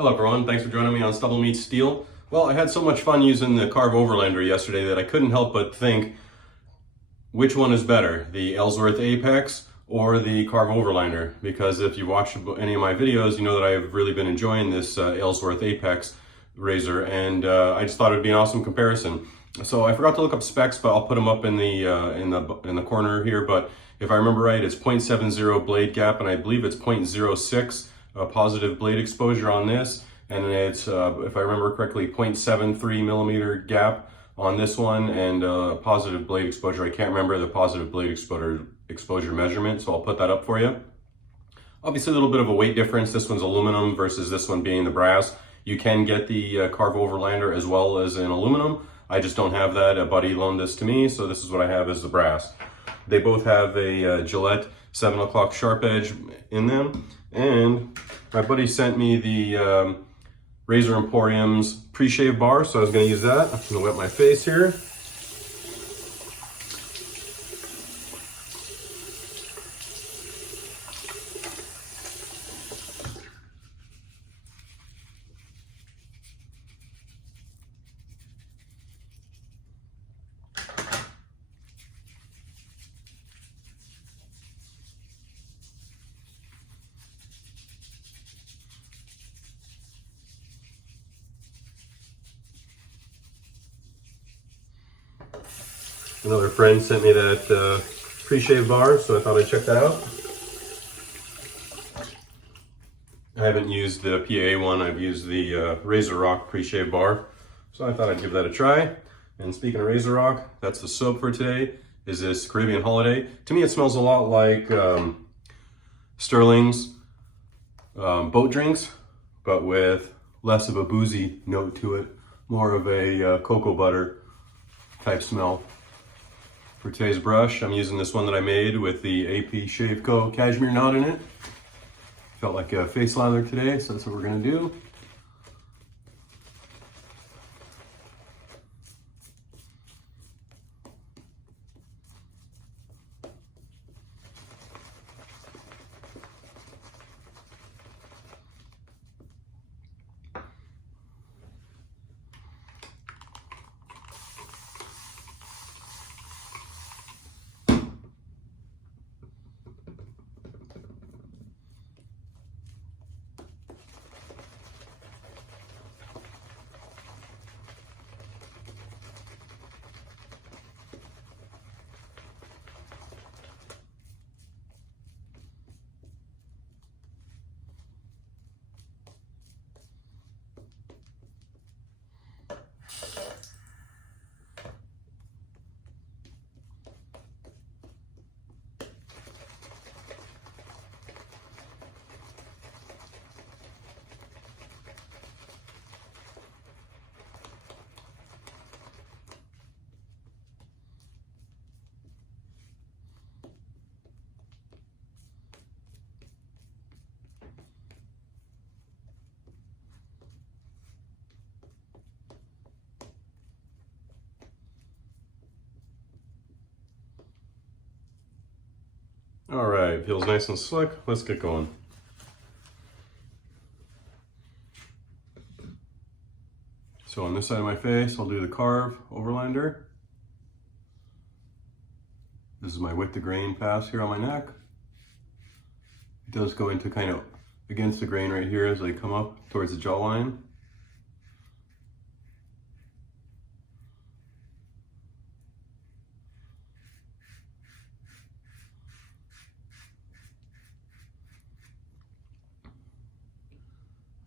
Hello everyone, thanks for joining me on StubbleMeetsSteel. Well, I had so much fun using the Karve Overlander yesterday that I couldn't help but think which one is better, the Aylsworth Apex or the Karve Overlander, because if you watched any of my videos, you know that I've really been enjoying this Aylsworth Apex razor, and I just thought it would be an awesome comparison. So I forgot to look up specs, but I'll put them up in the corner here. But if I remember right, it's 0.70 blade gap, and I believe it's 0.06 positive blade exposure on this, and it's if I remember correctly, 0.73 millimeter gap on this one, and positive blade exposure. I can't remember the positive blade exposure measurement, so I'll put that up for you. Obviously a little bit of a weight difference. This one's aluminum versus this one being the brass. You can get the Karve Overlander as well as in aluminum. I just don't have that. A buddy loaned this to me, so this is what I have as the brass. They both have a Gillette 7 o'clock sharp edge in them, and my buddy sent me the Razor Emporium's pre-shave bar, so I was going to use that. I'm going to wet my face here. Another friend sent me that pre-shave bar, so I thought I'd check that out. I haven't used the PA one, I've used the Razor Rock pre-shave bar, so I thought I'd give that a try. And speaking of Razor Rock, that's the soap for today, is this Caribbean Holiday. To me it smells a lot like Sterling's boat drinks, but with less of a boozy note to it, more of a cocoa butter type smell. For today's brush, I'm using this one that I made with the AP Shave Co. cashmere knot in it. Felt like a face lather today, so that's what we're gonna do. All right, feels nice and slick. Let's get going. So on this side of my face, I'll do the Karve Overlander. This is my with the grain pass here on my neck. It does go into kind of against the grain right here as I come up towards the jawline.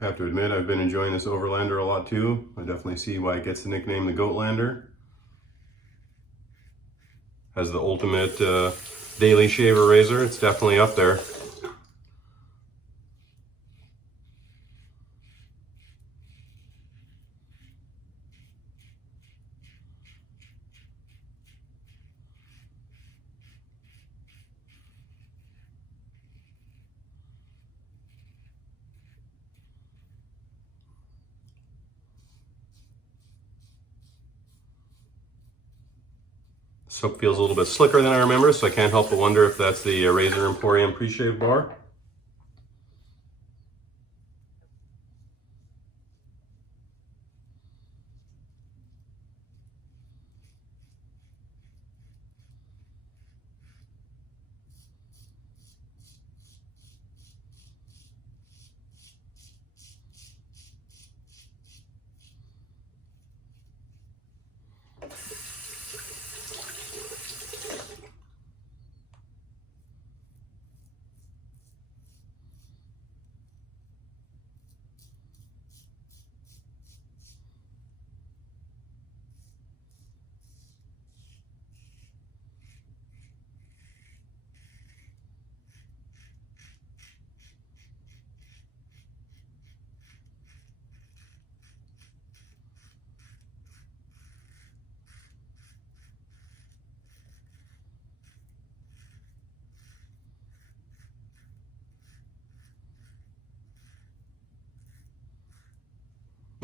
I have to admit, I've been enjoying this Overlander a lot too. I definitely see why it gets the nickname the GOATlander. As the ultimate daily shaver razor, it's definitely up there. Soap feels a little bit slicker than I remember, so I can't help but wonder if that's the Razor Emporium pre-shave bar.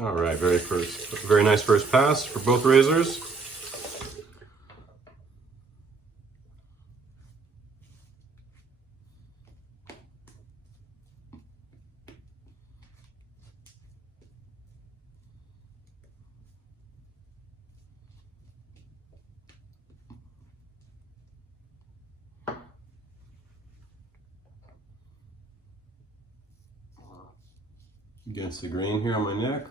All right, very nice first pass for both razors. Against the grain here on my neck.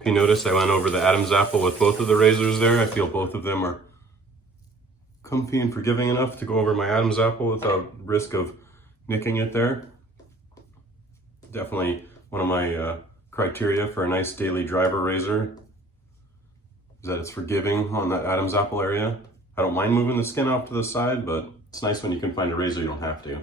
If you notice, I went over the Adam's apple with both of the razors there. I feel both of them are comfy and forgiving enough to go over my Adam's apple without risk of nicking it there. Definitely one of my criteria for a nice daily driver razor is that it's forgiving on that Adam's apple area. I don't mind moving the skin off to the side, but it's nice when you can find a razor you don't have to.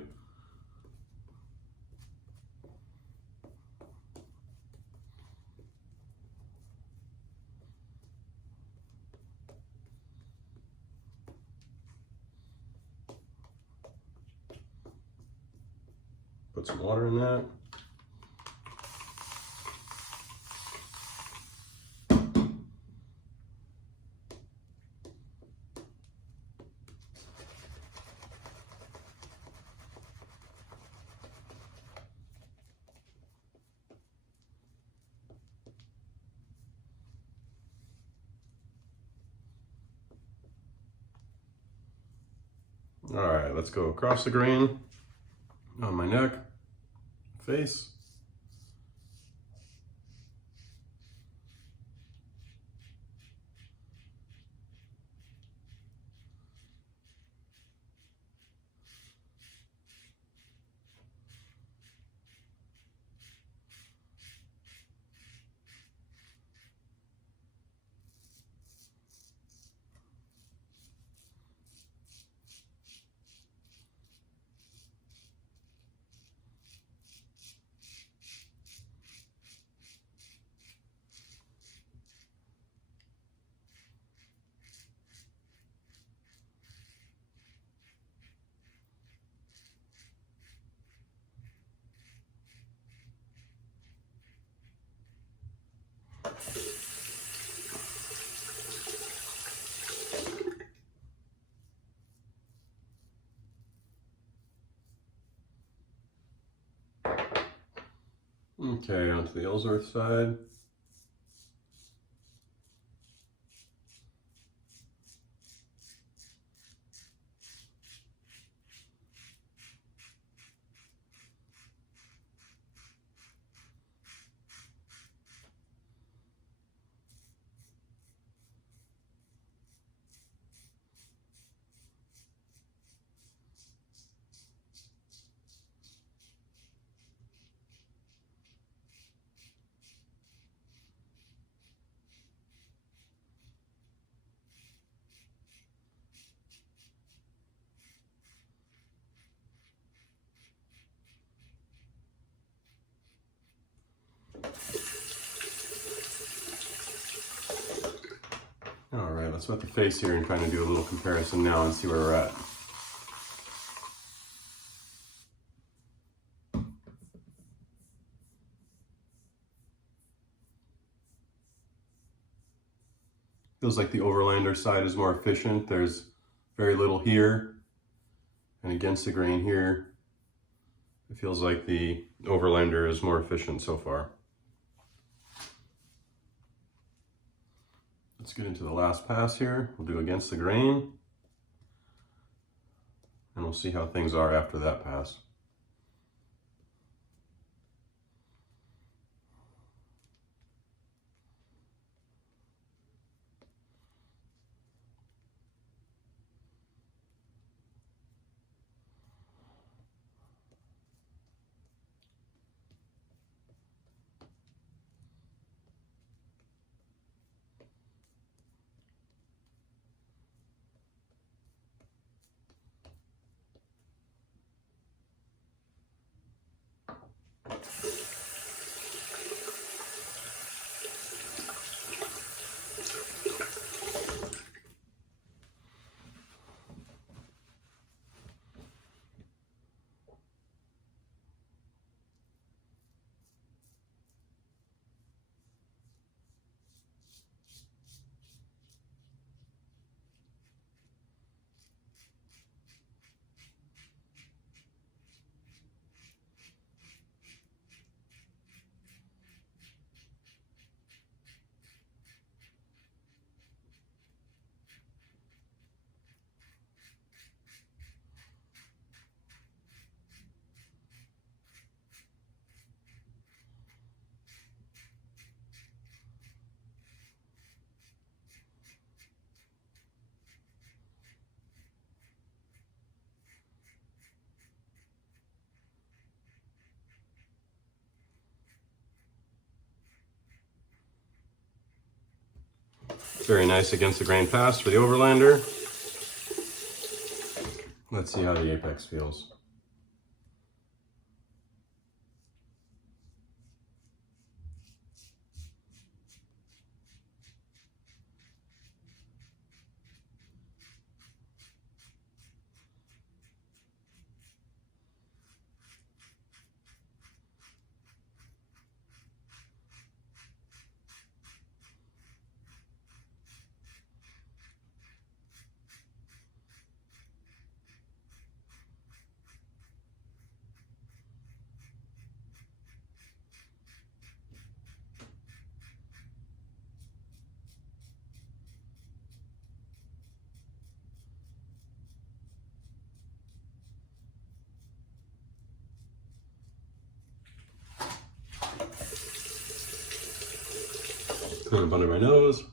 Put some water in that. All right, let's go across the grain on my neck, face. Okay, onto the Aylsworth side. let's wet the face here and kind of do a little comparison now and see where we're at. Feels like the Overlander side is more efficient. There's very little here, and against the grain here, it feels like the Overlander is more efficient so far. Let's get into the last pass here. We'll do against the grain, and we'll see how things are after that pass. Very nice against the grain pass for the Overlander. Let's see how the Apex feels. Put it under my nose.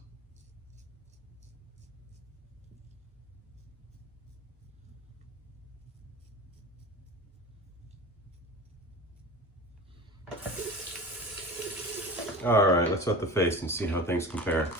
All right, let's wet the face and see how things compare.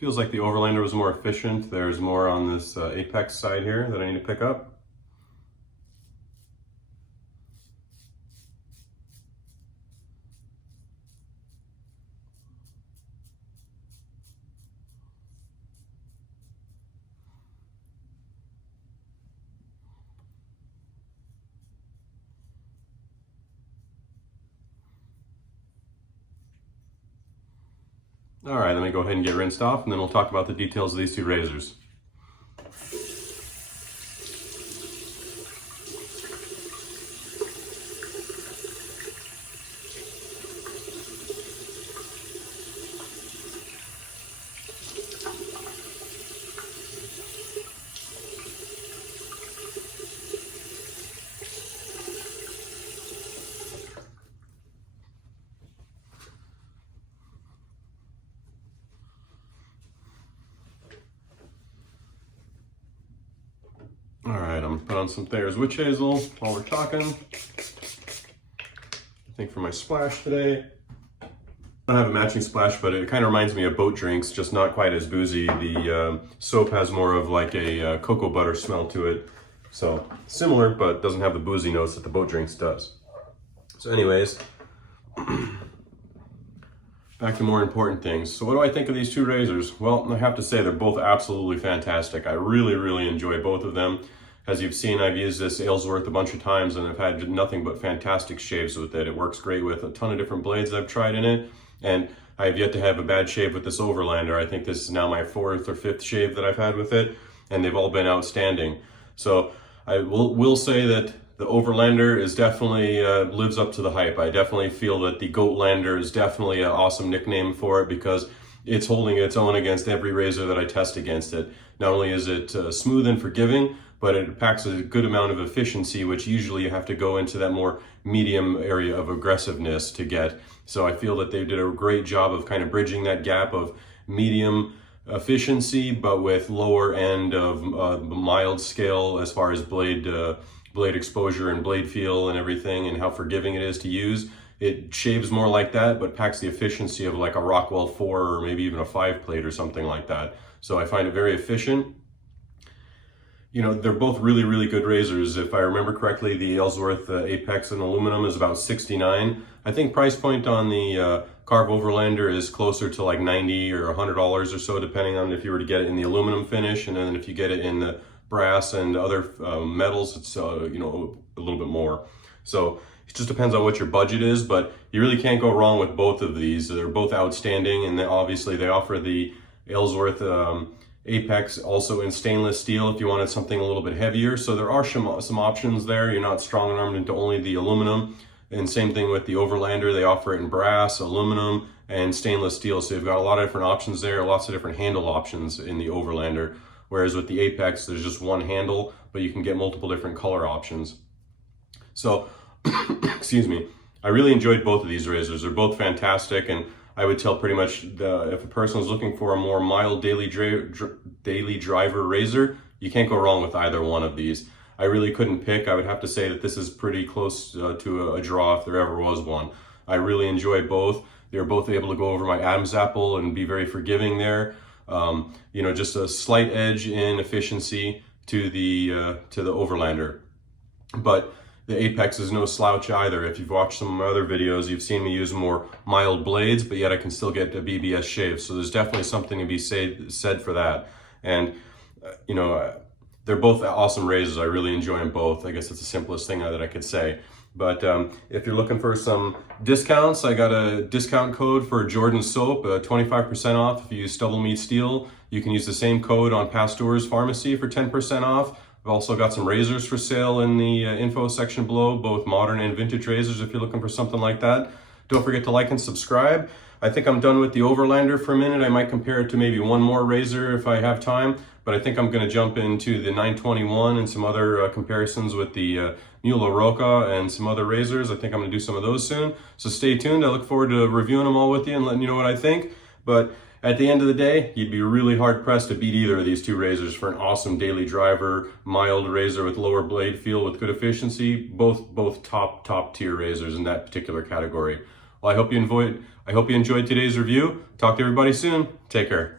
Feels like the Overlander was more efficient. There's more on this Apex side here that I need to pick up. All right, let me go ahead and get rinsed off, and then we'll talk about the details of these two razors. All right, I'm gonna put on some Thayer's Witch Hazel while we're talking. I think for my splash today, I don't have a matching splash, but it kind of reminds me of boat drinks, just not quite as boozy. The soap has more of like a cocoa butter smell to it. So similar, but doesn't have the boozy notes that the boat drinks does. So anyways, back to more important things. So what do I think of these two razors? Well, I have to say they're both absolutely fantastic. I really enjoy both of them. As you've seen, I've used this Aylsworth a bunch of times and I've had nothing but fantastic shaves with it. It works great with a ton of different blades I've tried in it. And I have yet to have a bad shave with this Overlander. I think this is now my 4th or 5th shave that I've had with it, and they've all been outstanding. So I will say that the Overlander is definitely lives up to the hype. I definitely feel that the GOATlander is definitely an awesome nickname for it because it's holding its own against every razor that I test against it. Not only is it smooth and forgiving, but it packs a good amount of efficiency, which usually you have to go into that more medium area of aggressiveness to get. So I feel that they did a great job of kind of bridging that gap of medium efficiency, but with lower end of mild scale as far as blade exposure and blade feel and everything, and how forgiving it is to use. It shaves more like that, but packs the efficiency of like a Rockwell 4 or maybe even a 5 plate or something like that. So I find it very efficient. You know, they're both really good razors. If I remember correctly, the Aylsworth Apex in aluminum is about $69. I think price point on the Karve Overlander is closer to like $90 or $100 or so, depending on if you were to get it in the aluminum finish, and then if you get it in the brass and other metals, it's you know, a little bit more. So it just depends on what your budget is, but you really can't go wrong with both of these. They're both outstanding, and obviously they offer the Aylsworth Apex also in stainless steel if you wanted something a little bit heavier. So there are some options there. You're not strong-armed into only the aluminum. And same thing with the Overlander. They offer it in brass, aluminum, and stainless steel. So you've got a lot of different options there, lots of different handle options in the Overlander. Whereas with the Apex, there's just one handle, but you can get multiple different color options. So, excuse me, I really enjoyed both of these razors. They're both fantastic, and I would tell pretty much if a person is looking for a more mild daily driver razor, you can't go wrong with either one of these. I really couldn't pick. I would have to say that this is pretty close to a draw if there ever was one. I really enjoy both. They're both able to go over my Adam's apple and be very forgiving there. You know, just a slight edge in efficiency to the Overlander. But the Apex is no slouch either. If you've watched some of my other videos, you've seen me use more mild blades, but yet I can still get a BBS shave. So there's definitely something to be said for that. And, you know, they're both awesome razors. I really enjoy them both. I guess it's the simplest thing that I could say. But if you're looking for some discounts, I got a discount code for Jordan Soap, 25% off if you use StubbleMeetsSteel. You can use the same code on Pasteur's Pharmacy for 10% off. I've also got some razors for sale in the info section below, both modern and vintage razors if you're looking for something like that. Don't forget to like and subscribe. I think I'm done with the Overlander for a minute. I might compare it to maybe one more razor if I have time, but I think I'm going to jump into the 921 and some other comparisons with the Mula Roca and some other razors. I think I'm going to do some of those soon. So stay tuned. I look forward to reviewing them all with you and letting you know what I think. But at the end of the day, you'd be really hard pressed to beat either of these two razors for an awesome daily driver, mild razor with lower blade feel with good efficiency. Both top tier razors in that particular category. Well, I hope you enjoyed today's review. Talk to everybody soon. Take care.